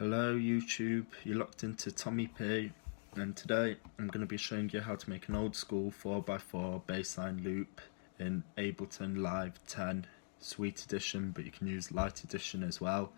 Hello YouTube, you're locked into Tommy P, and today I'm going to be showing you how to make an old school 4x4 bassline loop in Ableton Live 10 Sweet Edition, but you can use Light Edition as well.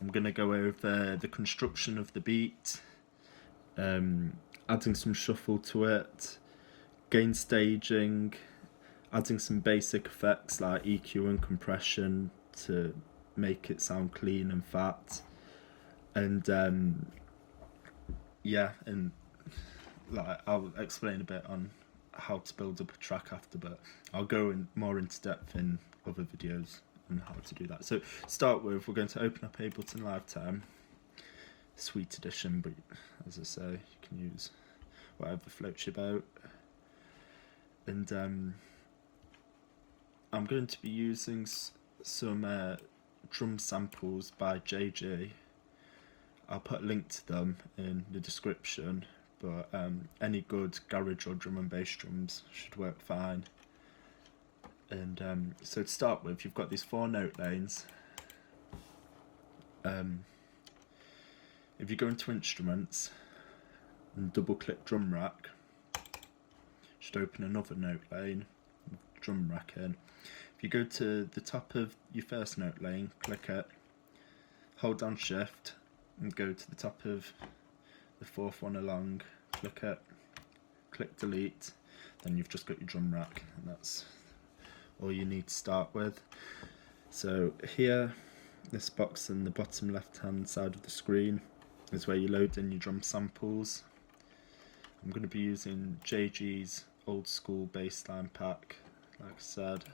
I'm going to go over the construction of the beat, adding some shuffle to it, gain staging, adding some basic effects like EQ and compression to make it sound clean and fat. And I'll explain a bit on how to build up a track after, but I'll go more into depth in other videos on how to do that. So start with, we're going to open up Ableton Live 10 Sweet Edition, but as I say, you can use whatever floats your boat. And I'm going to be using some drum samples by JG. I'll put a link to them in the description, but any good garage or drum and bass drums should work fine. And so to start with, you've got these 4 note lanes. If you go into instruments and double click drum rack, you should open another note lane, drum rack in. If you go to the top of your first note lane, click it, hold down shift, and go to the top of the 4th one along, click it, click delete, then you've just got your drum rack, and that's all you need to start with. So here, this box in the bottom left hand side of the screen is where you load in your drum samples. I'm going to be using JG's old school bassline pack, like I said.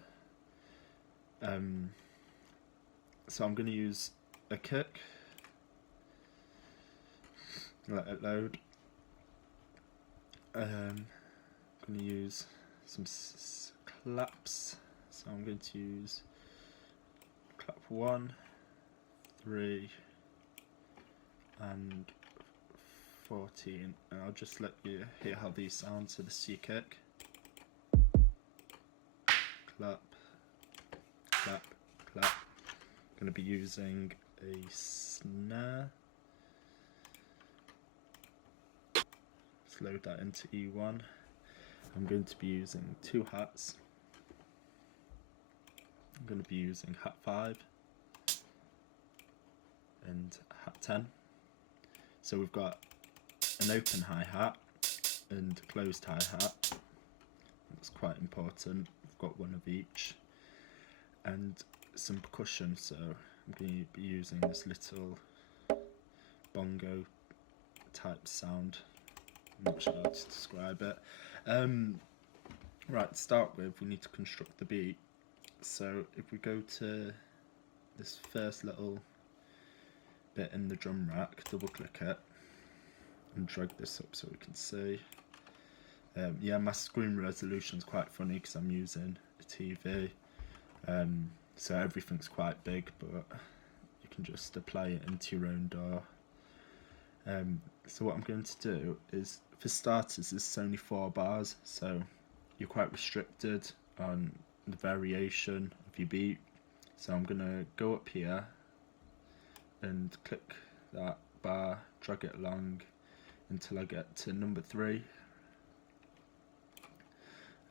So I'm going to use a kick. Let it load. I'm going to use some claps, so I'm going to use clap 1, 3 and 14, and I'll just let you hear how these sound. So the C kick, clap, clap, clap. I'm going to be using a snare. Load that into E1. I'm going to be using 2 hats. I'm going to be using hat 5 and hat 10. So we've got an open hi-hat and closed hi-hat. That's quite important. We've got one of each. And some percussion, so I'm going to be using this little bongo type sound. I'm not sure how to describe it. Right, to start with, we need to construct the beat. So if we go to this first little bit in the drum rack, double click it and drag this up so we can see. Yeah, my screen resolution is quite funny because I'm using a TV, so everything's quite big, but you can just apply it into your own DAW. So what I'm going to do is, for starters, this is only 4 bars, so you're quite restricted on the variation of your beat. So I'm going to go up here and click that bar, drag it along until I get to number 3.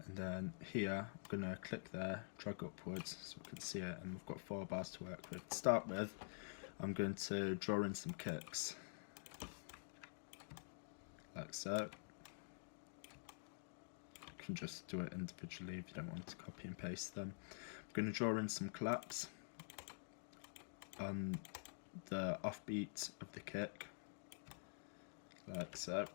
And then here, I'm going to click there, drag upwards so we can see it, and we've got 4 bars to work with. To start with, I'm going to draw in some kicks. Like so. You can just do it individually if you don't want to copy and paste them. I'm going to draw in some claps on the offbeat of the kick, like so.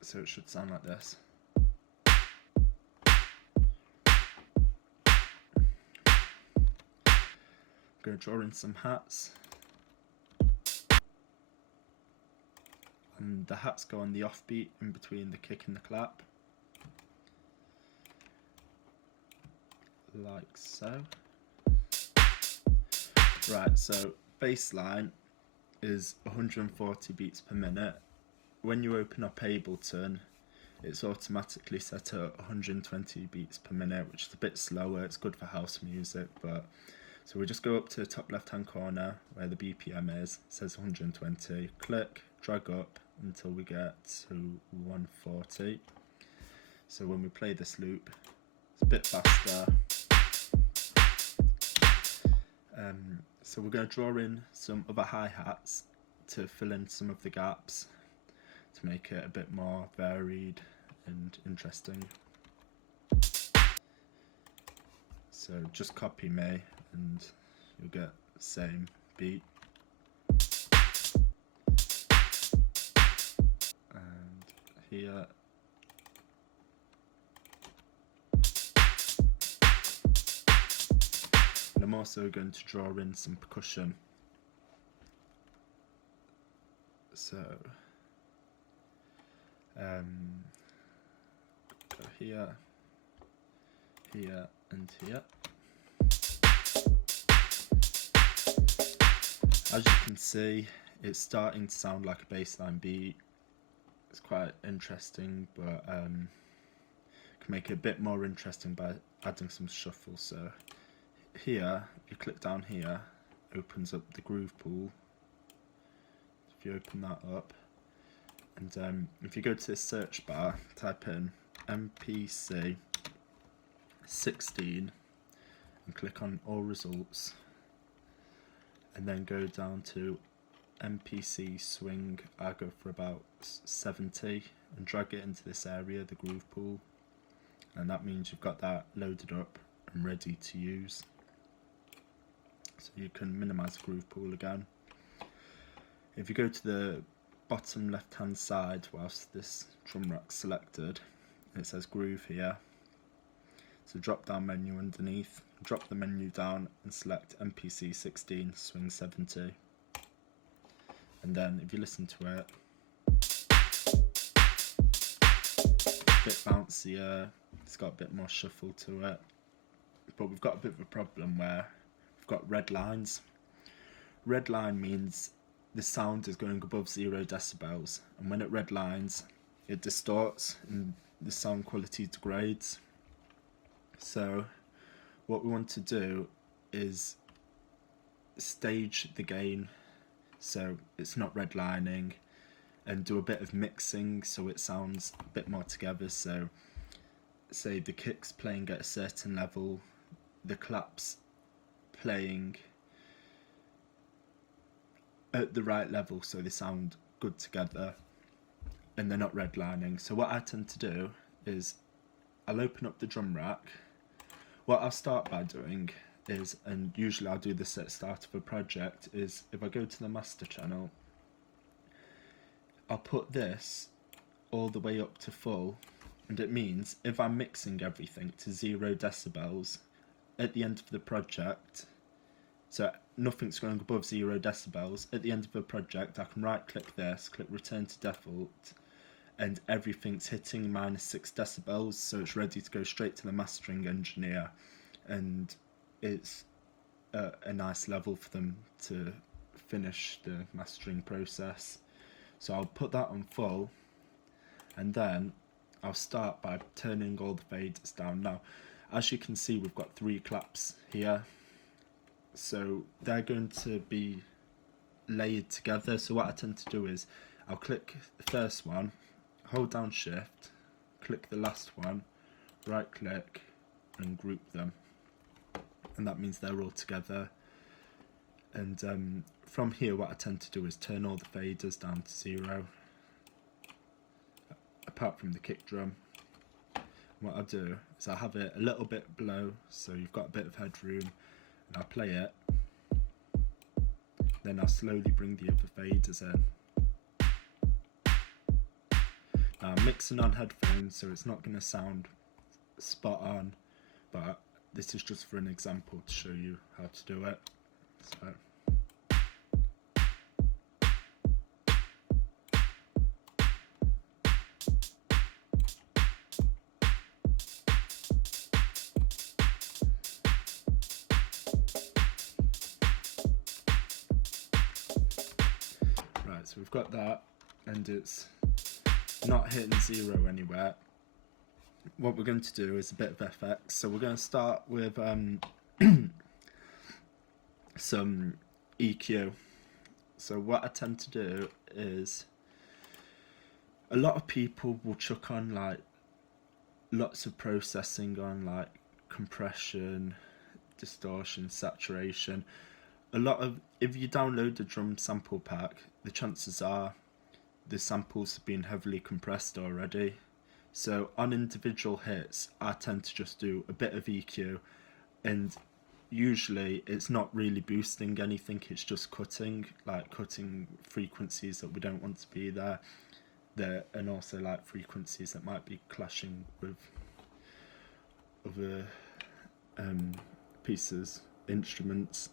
So it should sound like this. I'm going to draw in some hats. And the hats go on the offbeat in between the kick and the clap, like so. Right, so bassline is 140 beats per minute. When you open up Ableton, it's automatically set at 120 beats per minute, which is a bit slower. It's good for house music, but So we just go up to the top left hand corner where the BPM is, it says 120, click, drag up until we get to 140. So when we play this loop, it's a bit faster. So we're going to draw in some other hi-hats to fill in some of the gaps to make it a bit more varied and interesting. So just copy me and you'll get the same beat. And here. And I'm also going to draw in some percussion. So go here, here and here. As you can see, it's starting to sound like a bassline beat. It's quite interesting, but can make it a bit more interesting by adding some shuffle. So here, if you click down here, opens up the groove pool. If you open that up, and if you go to the search bar, type in MPC 16 and click on all results, and then go down to MPC swing. I go for about 70 and drag it into this area, the groove pool, and that means you've got that loaded up and ready to use. So you can minimize the groove pool again. If you go to the bottom left hand side whilst this drum rack's selected, it says groove here. So drop down menu underneath, drop the menu down and select MPC 16 swing 70. And then if you listen to it, a bit bouncier, it's got a bit more shuffle to it. But we've got a bit of a problem where we've got red lines. Red line means the sound is going above 0 decibels, and when it red lines, it distorts and the sound quality degrades. So what we want to do is stage the gain so it's not redlining, and do a bit of mixing so it sounds a bit more together. So say the kicks playing at a certain level, the claps playing at the right level so they sound good together and they're not redlining. So what I tend to do is I'll open up the drum rack. What I'll start by doing is, and usually I'll do this at the start of a project, is if I go to the master channel, I'll put this all the way up to full, and it means if I'm mixing everything to 0 decibels at the end of the project, so nothing's going above 0 decibels, at the end of the project I can right click this, click return to default, and everything's hitting -6 decibels, so it's ready to go straight to the mastering engineer, and it's a nice level for them to finish the mastering process. So I'll put that on full, and then I'll start by turning all the faders down. Now, as you can see, we've got 3 claps here, so they're going to be layered together. So what I tend to do is I'll click the first one, hold down shift, click the last one, right click and group them, and that means they're all together. And from here what I tend to do is turn all the faders down to 0, apart from the kick drum. What I'll do is I'll have it a little bit below so you've got a bit of headroom, and I'll play it, then I'll slowly bring the other faders in. Now I'm mixing on headphones, so it's not going to sound spot on, but this is just for an example to show you how to do it. So right, so we've got that, and it's not hitting 0 anywhere. What we're going to do is a bit of FX. So we're going to start with some EQ. So what I tend to do is, a lot of people will chuck on like lots of processing on, like compression, distortion, saturation. If you download the drum sample pack, the chances are the samples have been heavily compressed already. So on individual hits, I tend to just do a bit of EQ, and usually it's not really boosting anything, it's just cutting frequencies that we don't want to be there, and also like frequencies that might be clashing with other pieces, instruments.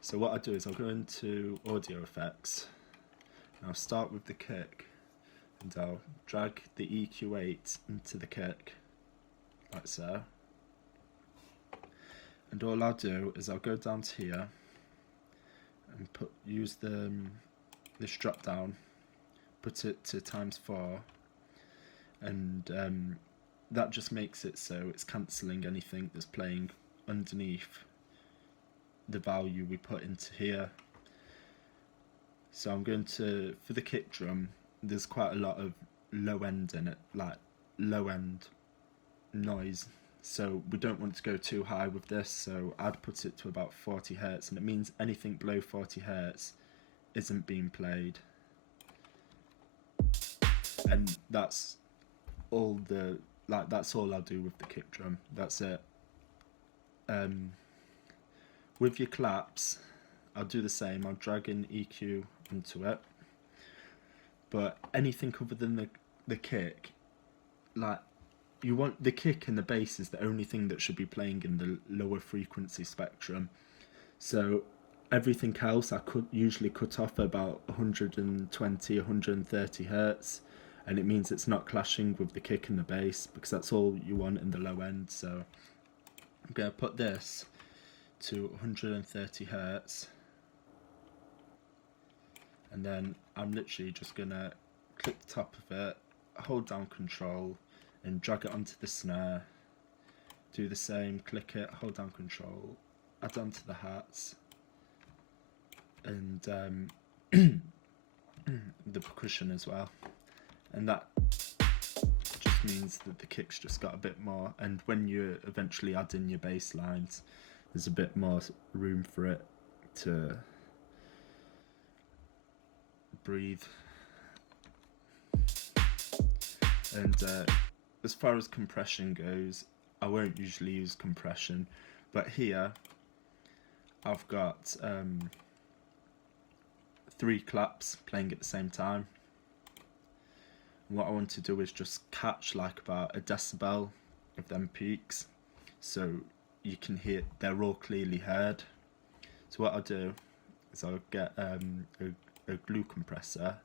So what I do is I'll go into audio effects, and I'll start with the kick, and I'll drag the EQ8 into the kick, like so. And all I'll do is I'll go down to here and use this drop down, put it to ×4, and that just makes it so it's cancelling anything that's playing underneath the value we put into here. So I'm going to, for the kick drum, there's quite a lot of low end in it, like low end noise, so we don't want to go too high with this, so I'd put it to about 40 Hertz, and it means anything below 40 Hertz isn't being played. And that's all that's all I'll do with the kick drum, that's it. With your claps, I'll do the same, I'll drag in EQ into it, but anything other than the kick, like you want the kick and the bass is the only thing that should be playing in the lower frequency spectrum. So everything else I could usually cut off about 120, 130 Hertz, and it means it's not clashing with the kick and the bass, because that's all you want in the low end. So I'm going to put this to 130 Hertz, and then I'm literally just going to click the top of it, hold down Control, and drag it onto the snare. Do the same, click it, hold down Control, add onto the hats, and the percussion as well. And that just means that the kick's just got a bit more, and when you eventually add in your bass lines, there's a bit more room for it to breathe. And as far as compression goes, I won't usually use compression, but here I've got 3 claps playing at the same time. And what I want to do is just catch like about a decibel of them peaks, so you can hear they're all clearly heard. So what I'll do is I'll get a glue compressor.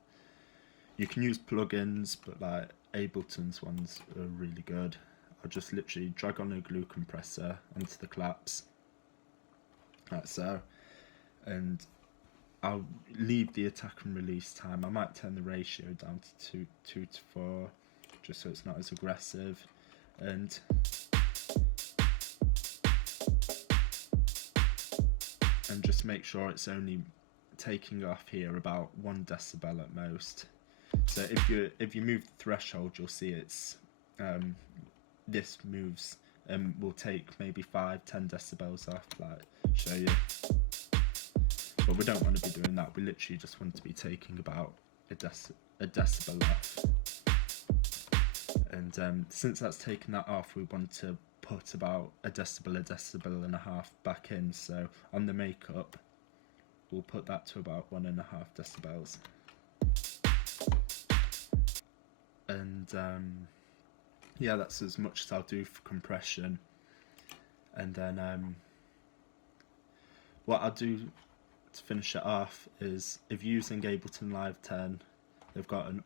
You can use plugins, but like Abletons ones are really good. I'll just literally drag on a glue compressor onto the claps, like so, and I'll leave the attack and release time. I might turn the ratio down to 2 to 4, just so it's not as aggressive, and just make sure it's only taking off here about 1 decibel at most. So if you move the threshold, you'll see it's this moves and will take maybe 5-10 decibels off, like show you. But we don't want to be doing that. We literally just want to be taking about a decibel off. And since that's taken that off, we want to put about a decibel and a half back in. So on the makeup, we'll put that to about 1.5 decibels. And yeah, that's as much as I'll do for compression. And then what I'll do to finish it off is, if you're using Ableton Live 10, they've got an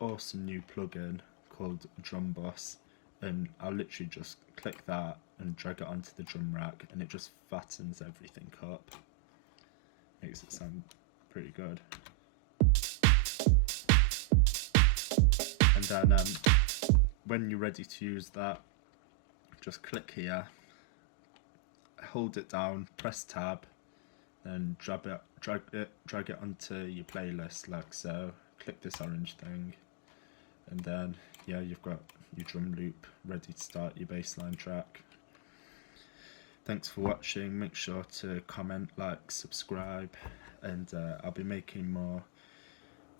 awesome new plugin called Drum Bus, and I'll literally just click that and drag it onto the drum rack, and it just fattens everything up. Makes it sound pretty good. And then when you're ready to use that, just click here, hold it down, press tab, then drag it onto your playlist like so. Click this orange thing, and then yeah, you've got your drum loop ready to start your bassline track. Thanks for watching. Make sure to comment, like, subscribe, and I'll be making more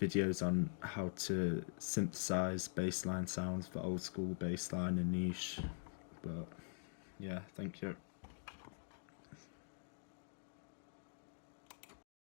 videos on how to synthesize bassline sounds for old school bassline and niche. But yeah, thank you.